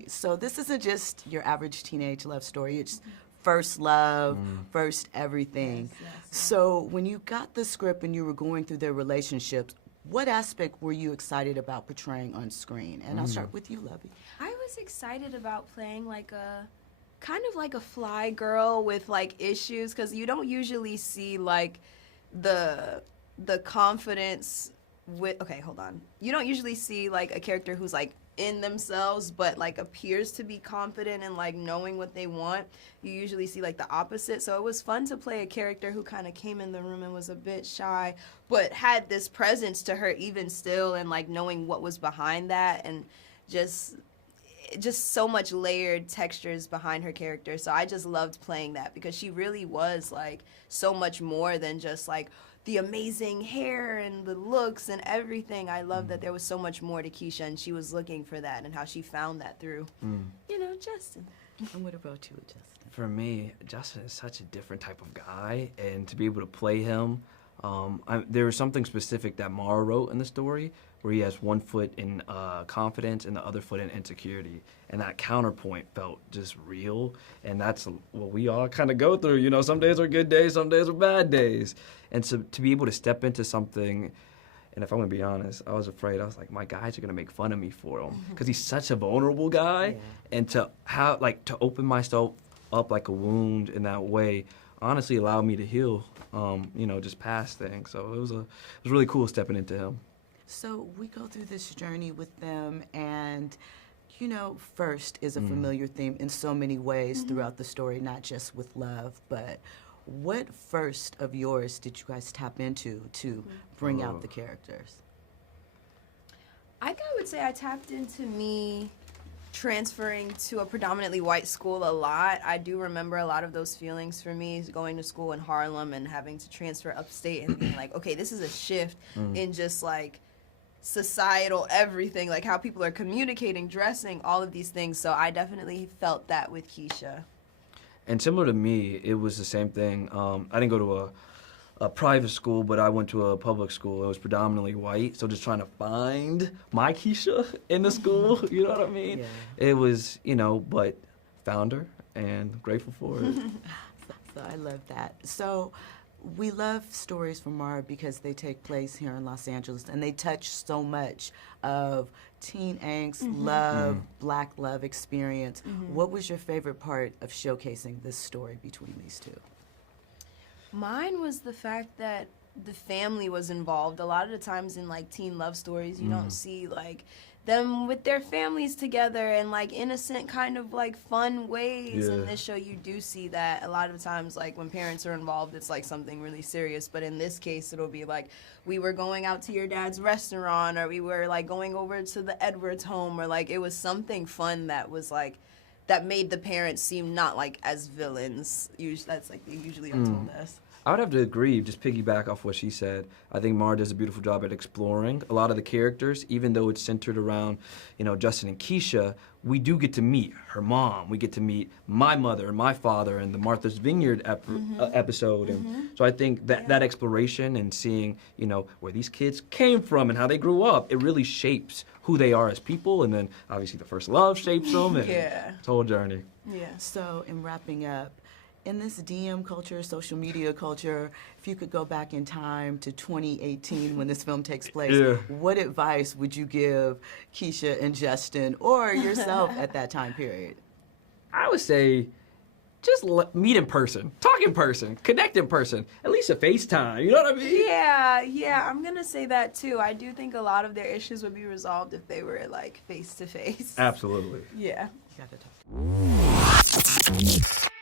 Okay, so this isn't just your average teenage love story. It's first love, first everything. Yes. So when you got the script and you were going through their relationships, what aspect were you excited about portraying on screen? And I'll start with you, Lovie. I was excited about playing like a kind of like a fly girl with like issues, because you don't usually see like the confidence with, okay, hold on. You don't usually see like a character who's like in themselves but like appears to be confident and like knowing what they want. You usually see like the opposite. So it was fun to play a character who kind of came in the room and was a bit shy but had this presence to her even still, and like knowing what was behind that, and just so much layered textures behind her character. So I just loved playing that, because she really was like so much more than just like the amazing hair and the looks and everything. I love that there was so much more to Keisha, and she was looking for that, and how she found that through, Justin. And what about you, Justin? For me, Justin is such a different type of guy, and to be able to play him, there was something specific that Mara wrote in the story, where he has one foot in confidence and the other foot in insecurity. And that counterpoint felt just real. And that's what we all kind of go through. You know, some days are good days, some days are bad days. And so to be able to step into something, and if I'm going to be honest, I was afraid. I was like, my guys are going to make fun of me for him, because he's such a vulnerable guy. Yeah. And to open myself up like a wound in that way honestly allowed me to heal, just past things. So it was really cool stepping into him. So we go through this journey with them, and first is a familiar theme in so many ways throughout the story, not just with love, but what first of yours did you guys tap into to bring out the characters? I would say I tapped into me transferring to a predominantly white school a lot. I do remember a lot of those feelings for me, going to school in Harlem and having to transfer upstate and being like, okay, this is a shift in just like societal everything, like how people are communicating, dressing, all of these things. So I definitely felt that with Keisha. And similar to me, it was the same thing. I didn't go to a private school, but I went to a public school. It was predominantly white, so just trying to find my Keisha in the school, you know what I mean? Yeah. It was, but found her, and grateful for it. So I love that. So we love stories from Mara because they take place here in Los Angeles, and they touch so much of teen angst, love, black love experience. What was your favorite part of showcasing this story between these two? Mine was the fact that the family was involved. A lot of the times in like teen love stories, you don't see like them with their families together in like innocent kind of like fun ways. In this show you do see that. A lot of times like when parents are involved, it's like something really serious, but in this case it'll be like, we were going out to your dad's restaurant, or we were like going over to the Edwards home, or like it was something fun that was like, that made the parents seem not like as villains. That's like they usually are told us. I would have to agree, just piggyback off what she said. I think Mara does a beautiful job at exploring a lot of the characters, even though it's centered around, Justin and Keisha. We do get to meet her mom. We get to meet my mother and my father in the Martha's Vineyard episode. And so I think that exploration and seeing, where these kids came from and how they grew up, it really shapes who they are as people. And then obviously the first love shapes them, and it's a whole journey. Yeah. So in wrapping up, in this DM culture, social media culture, if you could go back in time to 2018 when this film takes place, what advice would you give Keisha and Justin or yourself at that time period? I would say just meet in person, talk in person, connect in person, at least a FaceTime, you know what I mean? Yeah, I'm going to say that too. I do think a lot of their issues would be resolved if they were like face to face. Absolutely. Yeah. You got to talk.